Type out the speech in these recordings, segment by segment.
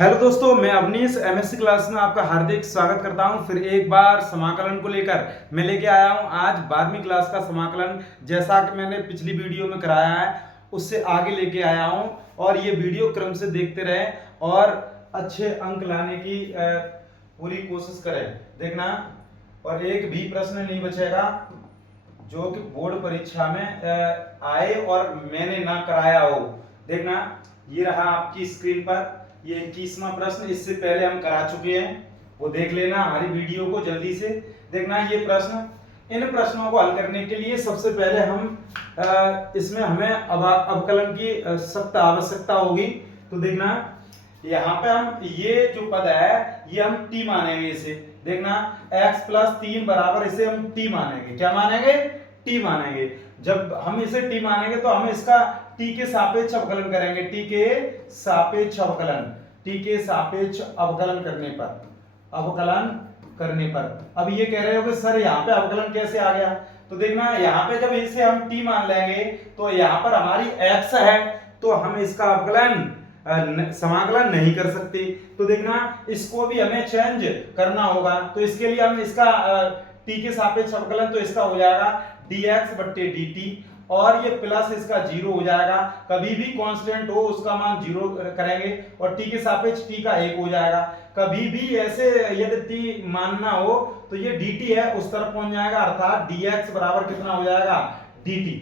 Hello दोस्तों, मैं Awanish MSc class में आपका हार्दिक स्वागत करता हूं। फिर एक बार समाकलन को लेकर मैं लेके आया हूं आज 12वीं क्लास का समाकलन। जैसा कि मैंने पिछली वीडियो में कराया है उससे आगे लेके आया हूं और ये वीडियो क्रम से देखते रहें और अच्छे अंक लाने की पूरी कोशिश करें। देखना, और एक भी प्रश्न नहीं बचेगा जो कि बोर्ड परीक्षा में आए और मैंने ना कराया हो। देखना, ये रहा आपकी स्क्रीन पर ये 21वां प्रश्न। इससे पहले हम करा चुके हैं, वो देख लेना हमारी वीडियो को जल्दी से। देखना ये प्रश्न, इन प्रश्नों को हल करने के लिए सबसे पहले हम इसमें हमें अवकलन की सख्त आवश्यकता होगी। तो देखना, यहाँ पे हम ये जो पद है ये हम t मानेंगे इसे। देखना, x प्लस 3 बराबर इसे हम t मानेंगे। क्या मानेंगे? t मानेंगे। जब हम इसे t मानेंगे तो हम इसका t के सापेक्ष अवकलन करेंगे। t के सापेक्ष अवकलन, t के सापेक्ष अवकलन करने पर अब ये कह रहे हो कि सर यहाँ पे अवकलन कैसे आ गया? तो देखना, यहाँ पे जब इसे हम t मान लेंगे तो यहाँ पर हमारी x है तो हम इसका अवकलन समाकलन नहीं कर सकते। तो देखना, इसको भी हमें चेंज करना होगा। तो इसके लिए हम इसका t के सापेक्ष अवकलन, तो इसका हो जाएगा dx बट्टे dt और ये प्लस इसका 0 हो जाएगा। कभी भी कांस्टेंट हो उसका मान 0 करेंगे और t के सापेक्ष t का 1 हो जाएगा। कभी भी ऐसे यदि t मानना हो तो ये dt है उस तरफ पहुंच जाएगा, अर्थात dx बराबर कितना हो जाएगा? dt।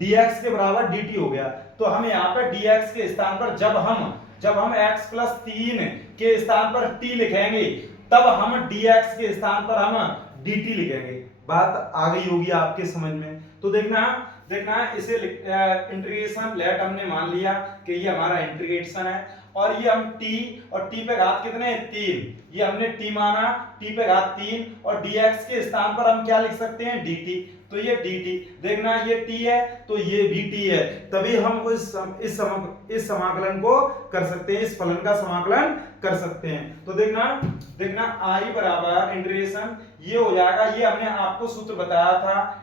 dx के बराबर dt हो गया। तो हम यहाँ पर dx के स्थान पर जब हम x प्लस 3 के स्थान पर t लिखेंगे तब हम dx के स्थान पर हम dt लिखेंगे। बात आ गई होगी आपके समझ में। तो देखना इसे इंटीग्रेशन लेट हमने मान लिया कि ये हमारा इंटीग्रेशन है और ये हम t और t पे घात कितने हैं? 3। ये हमने t माना, t पे घात 3 और dx के स्थान पर हम क्या लिख सकते हैं? dt। तो ये dt। देखना, ये t है तो ये भी t है, तभी हम इस समाकलन को कर सकते हैं, इस फलन का समाकलन कर सकते हैं। तो देखना i बराबर इंटीग्रेशन ये हो जाएगा, ये हमने आपको सूत्र बताया था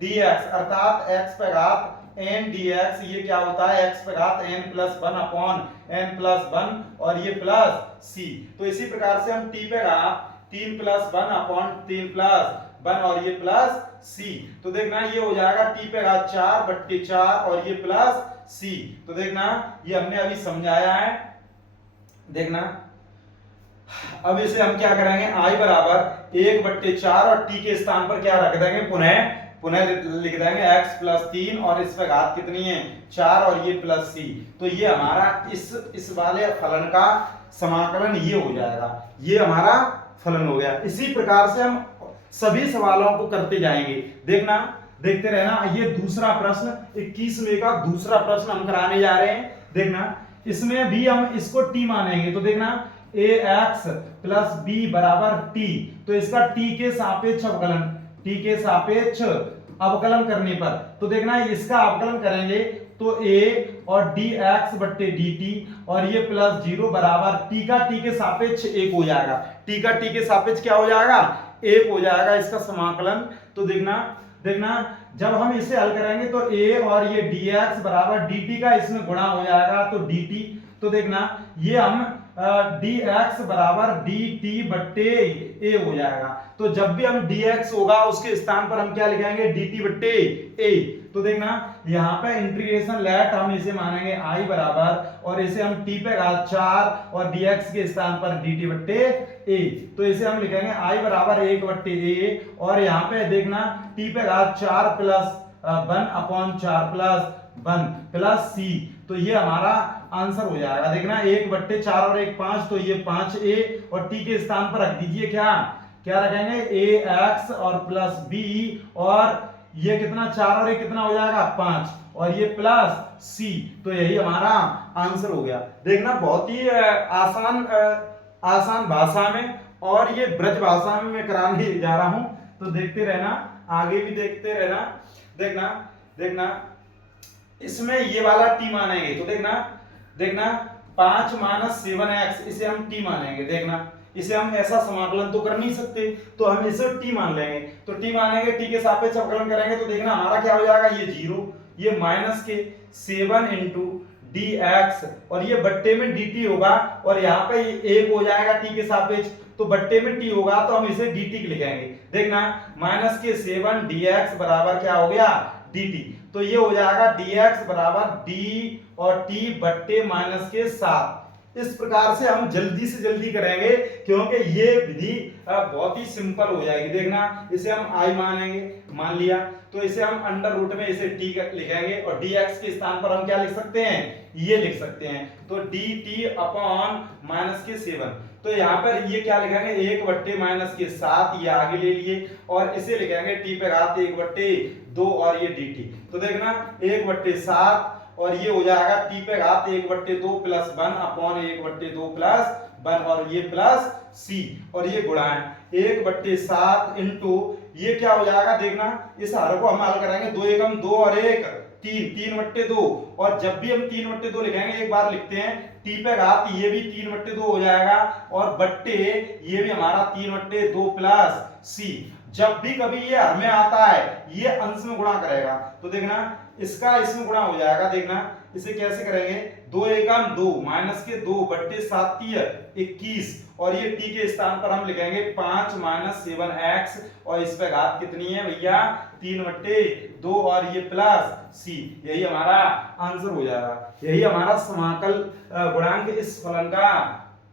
dx अर्थात x पे घात n dx। ये क्या होता है? x पे घात n plus 1 upon n plus 1 और ये प्लस c। तो इसी प्रकार से हम t पे घात 3 प्लस 1 अपॉन 3 प्लस 1 और ये प्लस c। तो देखना, ये हो जाएगा t पे घात 4 बट्टे 4 और ये प्लस c। तो देखना, ये हमने अभी समझाया है। देखना, अब इसे हम क्या करेंगे? i बराबर 1 बट्टे 4 और t के स्थान पर क्या रख देंगे? पुनः लिख देंगे x प्लस 3 और इस पे घात कितनी है? 4 और ये प्लस c। तो ये हमारा इस वाले फलन का समाकलन ये हो जाएगा, ये हमारा फलन हो गया। इसी प्रकार से हम सभी सवालों को करते जाएंगे। देखना, देखते रहना। ये दूसरा प्रश्न 21वें का दूसरा प्रश्न हम कराने जा रहे हैं। देखना, इसमें भी हम इसको t मानेंगे। तो देखना, ax प्लस b बराबर t, तो इसका t के सापेक्ष अवकलन करने पर, तो देखना इसका अवकलन करेंगे तो a और dx बट्टे dt और ये प्लस 0 बराबर t का t के सापेक्ष 1 हो जाएगा। t का t के सापेक्ष क्या हो जाएगा? 1 हो जाएगा इसका समाकलन। तो देखना जब हम इसे हल करेंगे तो a और ये dx बराबर dt का इसमें गुणा हो जाएगा तो dt। तो देखना, ये हम dx बराबर dt बट्टे a हो जाएगा। तो जब भी हम dx होगा उसके स्थान पर हम क्या लिखेंगे? dt बट्टे a। तो देखना, यहाँ पे इंटीग्रेशन लेट हम इसे मानेंगे i बराबर और इसे हम t पे घात 4 और dx के स्थान पर dt बट्टे a। तो इसे हम लिखेंगे i बराबर 1 बट्टे a और यहाँ पे देखना t पे घात 4 plus 1 upon 4 plus 1 plus c। तो ये हमारा आंसर हो जाएगा। देखना, 1 बट्टे 4 और 1 5, तो ये 5a और t के स्थान पर रख दीजिए क्या रखेंगे? ax और प्लस b और ये कितना 4 और 1 कितना हो जाएगा? 5 और ये प्लस c। तो यही हमारा आंसर हो गया। देखना, बहुत ही आसान भाषा में और ये ब्रज भाषा में मैं कराने जा रहा हूं, तो देखते रहना, आगे भी देखते रहना। देखना इसमें ये वाला t मानेंगे। तो देखना 5 माइनस 7x इसे हम t मानेंगे। देखना, इसे हम ऐसा समाकलन तो कर नहीं सकते, तो हम इसे t मान लेंगे। तो t मानेंगे, t के सापेक्ष अवकलन करेंगे तो देखना हमारा क्या हो जाएगा? ये 0, ये माइनस के 7 इंटू dx और ये बट्टे में dt होगा और यहाँ पे ये 1 हो जाएगा t के सापेक्ष, तो बट्टे में t होगा तो हम इसे dt लिखेंगे। देखना माइनस के 7 dx बराबर क्या हो गया dt, तो ये हो जाएगा dx बराबर d और t बट्टे माइनस के 7। इस प्रकार से हम जल्दी से जल्दी करेंगे क्योंकि ये विधि बहुत ही सिंपल हो जाएगी। देखना इसे हम i मानेंगे, मान लिया, तो इसे हम अंडर रूट में इसे t लिखेंगे और dx के स्थान पर हम क्या लिख सकते हैं, ये लिख सकते हैं, तो dt अपॉन माइनस के 7। तो यहाँ पर ये क्या लिखेंगे 1 बट्टे माइनस के 7, ये आगे ले लिए और इसे लिखेंगे t पे घात 1 बट्टे 2 और ये dt। तो देखना 1 बट्टे 7 और ये हो जाएगा t पे घात 1 बट्टे 2 प्लस 1 अपॉन 1 बट्टे 2 प्लस 1 और ये प्लस c और ये गुणा है 1 बट्टे 7 इंटू ये क्या हो जाएगा। देखना इस हर को हम हल करेंगे, 2 एकम 2 और 1 3, 3 बट्टे 2 और जब भी हम 3 बट्टे 2 लिखेंगे एक बार लिखते हैं t पे घात ये भी 3 बट्टे 2 हो जाएगा और बट्टे ये भी हमारा 3 बट्टे 2 प्लस c। जब भी कभी ये हर में आता है ये अंश में गुणा करेगा, तो देखना इसका इसमें गुणा हो जाएगा। देखना इसे कैसे करेंगे, 2 एकम 2 माइनस के 2 बट्टे 7 21 और ये t के स्थान पर हम लिखेंगे 5 माइनस 7x और इस पे घात कितनी है भैया 3 बट्टे 2 और ये प्लस c। यही हमारा आंसर हो जाएगा, यही हमारा समाकल गुणांक इस फलन का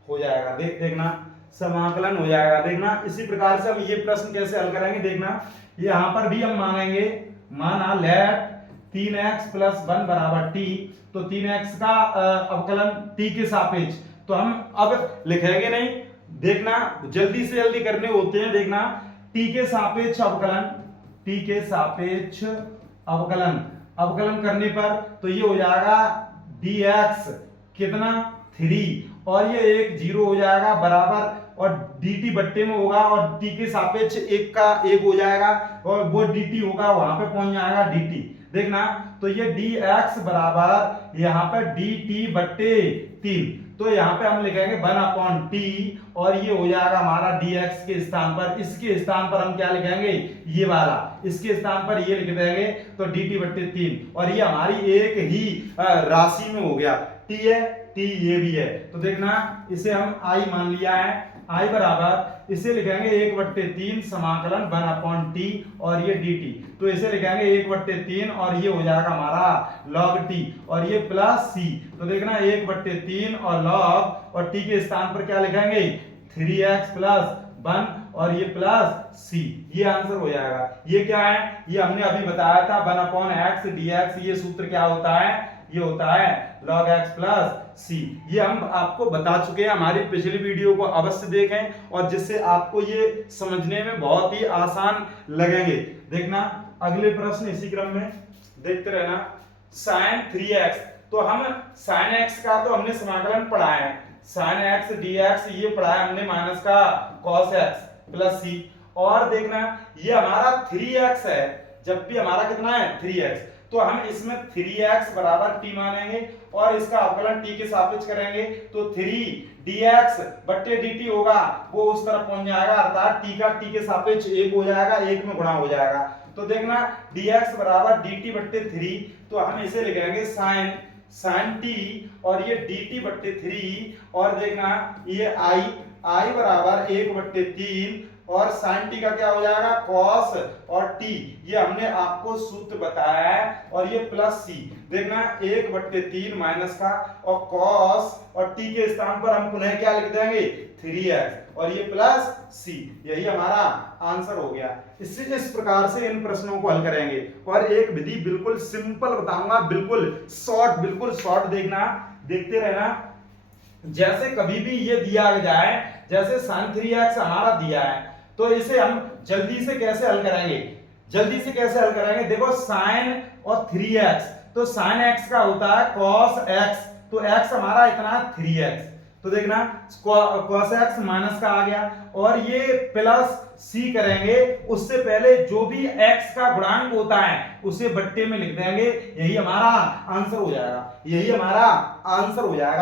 हो जाएगा। देखना समाकलन हो जाएगा। देखना इसी प्रकार से हम ये प्रश्न कैसे हल करेंगे। देखना यहाँ पर भी हम मानेंगे, माना लेट 3x प्लस 1 बराबर t, तो 3x का अवकलन t के सापेक्ष, तो हम अब लिखेंगे नहीं, देखना जल्दी से जल्दी करने होते हैं। देखना t के सापेक्ष अवकलन, t के सापेक्ष अवकलन करने पर तो ये हो जाएगा dx कितना 3 और ये 1 0 हो जाएगा बराबर और dt बट्टे में होगा और t के सापेक्ष 1 का 1 हो जाएगा और वो dt होगा वहां पे पहुंच जाएगा dt। देखना तो ये dx बराबर यहाँ पे dt बट्टे 3, तो यहाँ पे हम लिखेंगे 1 अपॉन t और ये हो जाएगा हमारा dx के स्थान पर, इसके स्थान पर हम क्या लिखेंगे ये वाला, इसके स्थान पर ये लिख देंगे तो dt बट्टे 3 और ये हमारी एक ही राशि में हो गया। t है t ये भी है, तो देखना इसे हम i मान लिया है, i बराबर इसे लिखेंगे 1 बट्टे 3 समाकलन 1 अपॉन t और ये dt, तो इसे लिखेंगे 1 बट्टे 3 और ये हो जाएगा हमारा log t और ये प्लस c। तो देखना 1 बट्टे 3 और log और t के स्थान पर क्या लिखेंगे 3x प्लस 1 और ये प्लस c, ये आंसर हो जाएगा। ये क्या है, ये हमने अभी बताया था 1 अपॉन x dx, ये सूत्र क्या होता है, ये होता है log x प्लस c। ये हम आपको बता चुके हैं, हमारी पिछली वीडियो को अवश्य देखें और जिससे आपको ये समझने में बहुत ही आसान लगेंगे। देखना अगले प्रश्न इसी क्रम में देखते रहना, sin 3x, तो हम sin x का तो हमने समाकलन पढ़ा है, sin x dx ये पढ़ा है हमने माइनस का cos x प्लस c, और देखना ये हमारा 3x है, जब भी हमारा कितना है 3x, तो हम इसमें 3x बराबर t मानेंगे और इसका अवकलन t के सापेक्ष करेंगे तो 3 dx बट्टे dt होगा, वो उस तरफ पहुंच जाएगा, अर्थात t का t के सापेक्ष 1 हो जाएगा, 1 में गुणा हो जाएगा। तो देखना dx बराबर dt बट्टे 3, तो हम इसे लिखेंगे sin t और ये dt बट्टे 3 और देखना ये i बराबर 1 बट्टे 3 और sin t का क्या हो जाएगा cos और t, ये हमने आपको सूत्र बताया है और ये प्लस c। देखना 1 बट्टे 3 माइनस का और cos और t के स्थान पर हम पुनः क्या लिख देंगे 3x और ये प्लस c, यही हमारा आंसर हो गया। इस प्रकार से इन प्रश्नों को हल करेंगे और एक विधि बिल्कुल सिंपल बताऊंगा, बिल्कुल शॉर्ट देखना, देखते रहना। जैसे कभी भी ये दिया जाए, जैसे sin 3x हमारा दिया है, तो इसे हम जल्दी से कैसे हल करेंगे, देखो sin और 3x, तो sin x का होता है cos x, तो x हमारा इतना 3x, तो देखना cos x माइनस का आ गया और ये प्लस c करेंगे, उससे पहले जो भी x का गुणांक होता है उसे बट्टे में लिख देंगे, यही हमारा आंसर हो जाएगा,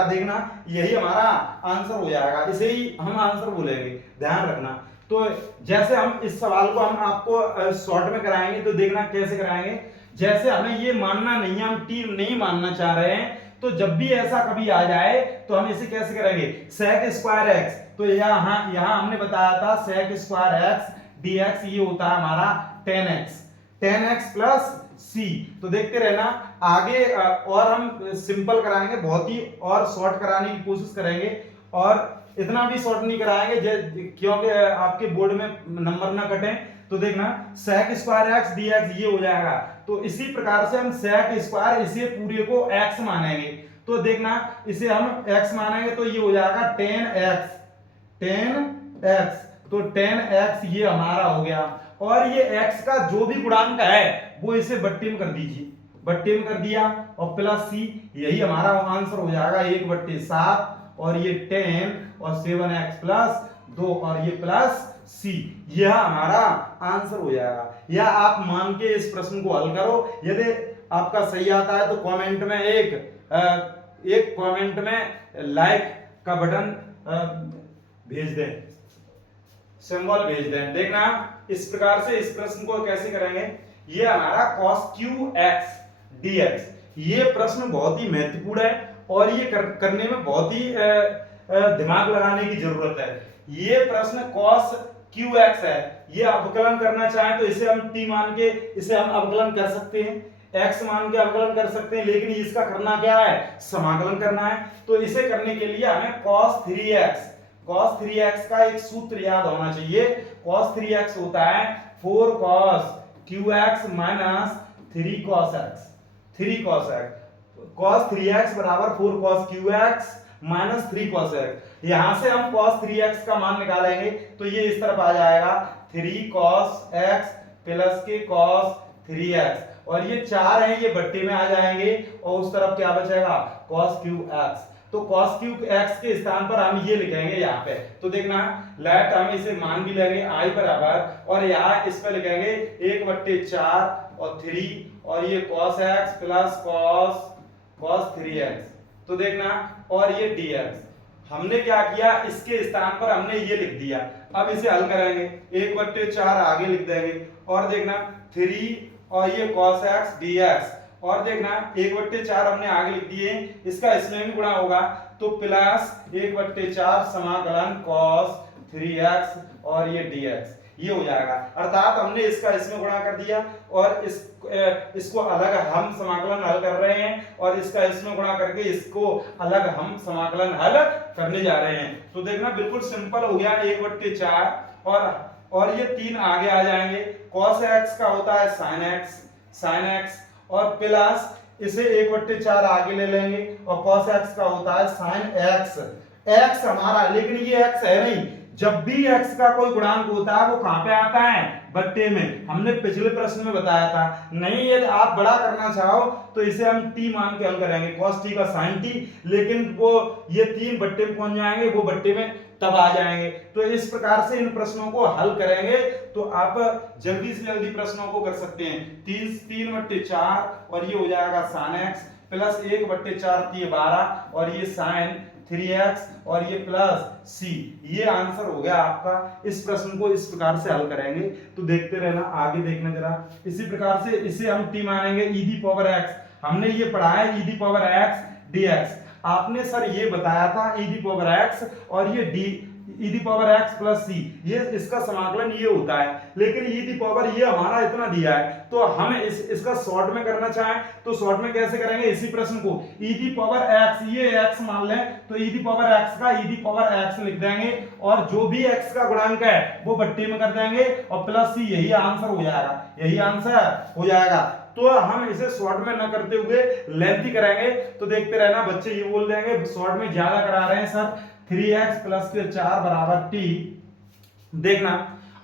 देखना यही हमारा आंसर हो जाएगा, इसे ही हम आंसर बोलेंगे, ध्यान रखना। तो जैसे हम इस सवाल को हम आपको शॉर्ट में कराएंगे, तो देखना कैसे कराएंगे। जैसे हमें ये मानना नहीं है, हम t नहीं मानना चाह रहे हैं, तो जब भी ऐसा कभी आ जाए तो हम इसे कैसे करेंगे, sec स्क्वायर एक्स, तो यहाँ हमने बताया था sec स्क्वायर एक्स dx ये होता है हमारा 10x प्लस c। तो देखते रहना आगे और हम सिंपल कराएंगे, बहुत ही और शॉर्ट कराने की कोशिश करेंगे, और इतना भी शॉर्ट नहीं कराएंगे क्योंकि आपके बोर्ड में नंबर ना कटें। तो देखना sec स्क्वायर एक्स dx ये हो जाएगा, तो इसी प्रकार से हम sec स्क्वायर इसे पूरे को x मानेंगे, तो देखना इसे हम x मानेंगे तो ये हो जाएगा 10x, तो 10x ये हमारा हो गया, और ये x का जो भी गुणांक है वो इसे बट्टे में कर दीजिए, बट्टे में कर दिया, और प्लस c, यही हमारा आंसर हो जाएगा 1/7, और ये 10 और 7x प्लस 2 और ये प्लस c, यह हमारा आंसर हो जाएगा। या आप मान के इस प्रश्न को हल करो, यदि आपका सही आता है तो कमेंट में एक कमेंट में लाइक का बटन भेज दें, सिंबल भेज दें। देखना इस प्रकार से इस प्रश्न को कैसे करेंगे, ये हमारा cos qx dx, ये प्रश्न बहुत ही महत्वपूर्ण है और ये करने में बहुत ही दिमाग लगाने की जरूरत है। ये प्रश्न cos qx है, ये अवकलन करना चाहें तो इसे हम t मान के इसे हम अवकलन कर सकते हैं, x मान के अवकलन कर सकते हैं, लेकिन इसका करना क्या है, समाकलन करना है। तो इसे करने के लिए हमें cos 3x का एक सूत्र याद होना चाहिए। cos 3x होता है 4 cos qx minus 3 cos x, 3 cos x, cos 3x बराबर 4 cos qx minus 3 cos x। यहां से हम cos 3x का मान निकालेंगे तो ये इस तरफ आ जाएगा 3 cos x प्लस के cos 3x, और ये 4 हैं ये बट्टे में आ जाएंगे, और उस तरफ क्या बचेगा cos qx। तो cos qx के स्थान पर हम ये लिखेंगे यहाँ पे, तो देखना लेट हम इसे मान भी लेंगे i बराबर, और यहाँ इस पे लिखेंगे 1/4 और 3 और ये cos x plus cos 3x। तो देखना और ये dx, हमने क्या किया इसके स्थान पर हमने ये लिख दिया। अब इसे हल करेंगे 1/4 आगे लिख देंगे, और देखना 3 और ये cos x dx, और देखना 1/4 हमने आगे लिख दिए, इसका इसमें भी गुणा होगा, तो प्लस 1/4 समाकलन cos 3x और ये dx ये हो जाएगा। अर्थात हमने इसका इसमें गुणा कर दिया, और इसको अलग हम समाकलन हल कर रहे हैं, और इसका इसमें गुणा करके इसको अलग हम समाकलन हल करने जा रहे हैं। तो देखना बिल्कुल सिंपल हो गया 1/4, और ये 3 आगे आ जाएंगे, cos x का होता है sin x और प्लस इसे 1/4 आगे ले लेंगे, और cos x का होता है sin x हमारा, लेकिन ये x है नहीं, जब भी x का कोई गुणांक होता है वो कहां पे आता है, बट्टे में। हमने पिछले प्रश्न में बताया था। नहीं यदि आप बड़ा करना चाहो तो इसे हम t मान के हल करेंगे, cos t का sin t, लेकिन वो ये 3 बट्टे में पहुंच जाएंगे, वो बट्टे में तब आ जाएंगे। तो इस प्रकार से इन प्रश्नों को हल करेंगे तो आप जल्दी से जल्दी प्रश्नों को कर सकते हैं। 3/4 और ये हो जाएगा sin x प्लस 1/4 ये 12 और ये sin 3x और ये प्लस c, ये आंसर हो गया आपका। इस प्रश्न को इस प्रकार से हल करेंगे, तो देखते रहना, आगे देखना जरा। इसी प्रकार से इसे हम t मानेंगे e⁻x, हमने ये पढ़ा है e⁻x dx। आपने सर ये बताया था e⁻x और ये e⁻x प्लस c, ये इसका समाकलन ये होता है, लेकिन ये हमारा इतना दिया है, तो हम इसका शॉर्ट में करना चाहें तो शॉर्ट में कैसे करेंगे, इसी प्रश्न को e⁻x, ये x मान लें तो e⁻x का e⁻x लिख देंगे, और जो भी x का गुणांक है वो बट्टे में कर देंगे, और प्लस c, यही आंसर हो जाएगा, यही आंसर हो जाएगा। तो हम इसे शॉर्ट में न करते हुए लेंथी करेंगे, तो देखते रहना, बच्चे ये बोल देंगे शॉर्ट में ज्यादा करा रहे हैं सर, 3x प्लस 4 बराबर t। देखना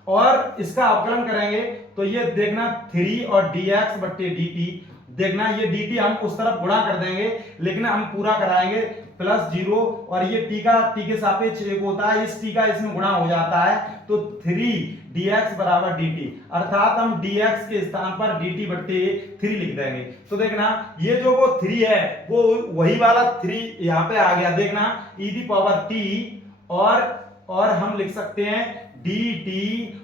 और इसका अवकलन करेंगे तो ये देखना 3 और dx बट्टे dt, देखना ये dt हम उस तरफ गुणा कर देंगे, लेकिन हम पूरा कराएंगे प्लस 0, और ये t के सापेक्ष 1 होता है, इस t का इसमें गुणा हो जाता है, तो 3 dx बराबर dt, अर्थात हम dx के स्थान पर dt बट्टे 3 लिख देंगे। तो देखना ये जो वो 3 है वो वही वाला 3 यहाँ पे आ गया, देखना e⁻t, और हम लिख सकते हैं dt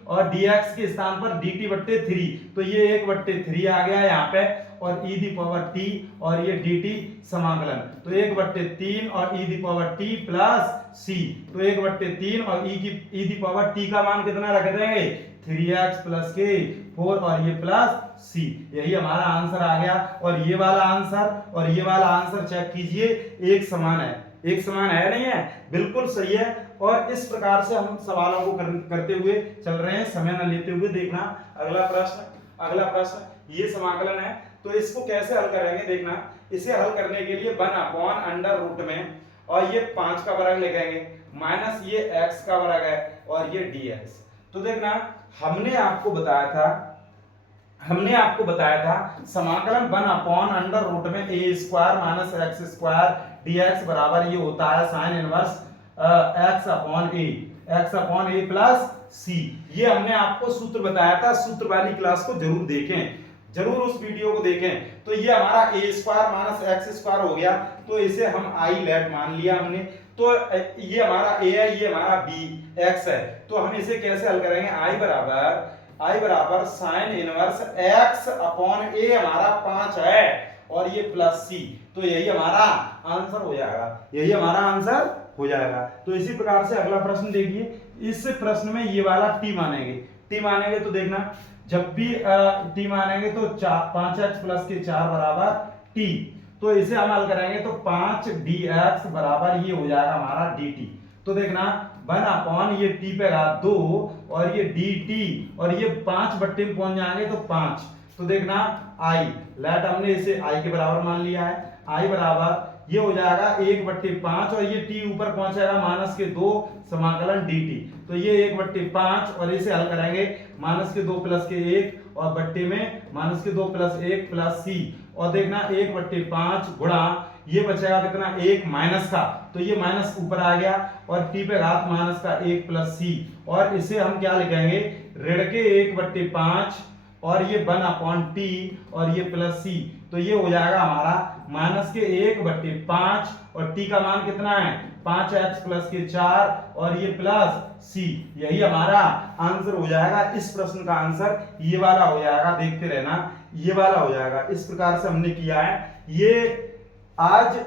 और dx के स्थान पर dt बट्टे 3, तो ये 1/3 आ गया यहाँ पे, और e दी पावर t और ये dt समाकलन, तो 1/3 और e the power t plus c, तो 1/3 और e दी पावर t का मान कितना रख देंगे 3x प्लस के 4 और ये प्लस c, यही हमारा आंसर आ गया। और ये वाला आंसर और ये वाला आंसर चेक कीजिए, एक समान है, एक समान है नहीं है, बिल्कुल सही है। और इस प्रकार से हम सवालों को करते हुए चल रहे हैं, समय न लेते हुए। देखना अगला प्रश्न ये समाकलन है, तो इसको कैसे हल करेंगे देखना। इसे हल करने के लिए 1/√, में और ये 5 का वर्ग लिखेंगे माइनस ये x का वर्ग है और ये dx। तो देखना हमने आपको बताया था समाकलन 1/√, में a² माइनस x² dx बराबर ये होता है sine inverse x upon a plus c। ये हमने आपको सूत्र बताया था, सूत्र वाली क्लास को जरूर देखें, जरूर उस वीडियो को देखें। तो ये हमारा a² माइनस x² हो गया, तो इसे हम i लेट मान लिया हमने। तो ये हमारा a है, ये हमारा b x है, तो हम इसे कैसे हल करेंगे, i बराबर sine inverse x upon a हमारा 5 है और ये प्लस c, तो यही हमारा आंसर हो जाएगा, तो इसी प्रकार से अगला प्रश्न देखिए। इस प्रश्न में ये वाला t मानेंगे तो देखना जब भी t मानेंगे तो 5x प्लस के 4 बराबर t, तो इसे हम हल करेंगे तो 5 dx बराबर ये हो जाएगा हमारा dt। तो देखना 1 अपॉन ये t पे घात 2 और ये dt और ये 5 बट्टे में पहुंच जाएंगे तो 5, तो देखना i लेट हमने इसे i के बराबर मान लिया है, i बराबर ये हो जाएगा 1/5 और ये t ऊपर पहुंचेगा माइनस के 2 समाकलन dt, तो ये 1/5 और इसे हल करेंगे माइनस के 2 प्लस के 1 और बट्टे में माइनस के 2 प्लस 1 प्लस c, और देखना 1/5 गुणा ये बचेगा कितना 1 माइनस का, तो ये माइनस ऊपर आ गया और t पे घात माइनस का 1 प्लस c, और इसे हम क्या लिखेंगे ऋण के 1/5 और ये 1/t और ये प्लस c, तो ये हो जाएगा हमारा माइनस के 1/5 और t का मान कितना है 5x प्लस के 4 और ये प्लस c, यही हमारा आंसर हो जाएगा। इस प्रश्न का आंसर ये वाला हो जाएगा, देखते रहना ये वाला हो जाएगा। इस प्रकार से हमने किया है। ये आज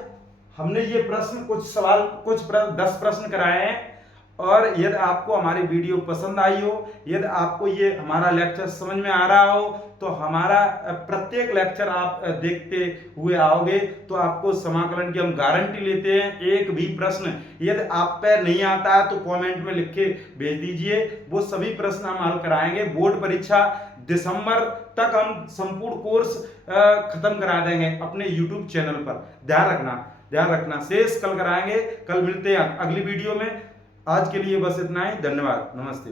हमने ये प्रश्न कुछ 10 प्रश्न कराए हैं, और यदि आपको हमारी वीडियो पसंद आई हो, यदि आपको ये हमारा लेक्चर समझ में आ रहा हो, तो हमारा प्रत्येक लेक्चर आप देखते हुए आओगे तो आपको समाकलन की हम गारंटी लेते हैं। एक भी प्रश्न यदि आप पे नहीं आता है तो कमेंट में लिख के भेज दीजिए, वो सभी प्रश्न हम हल कराएंगे। बोर्ड परीक्षा दिसंबर तक हम संपूर्ण कोर्स खत्म करा देंगे अपने YouTube चैनल पर, ध्यान रखना। शेष कल कराएंगे, कल मिलते हैं अगली वीडियो में। आज के लिए बस इतना ही, धन्यवाद, नमस्ते।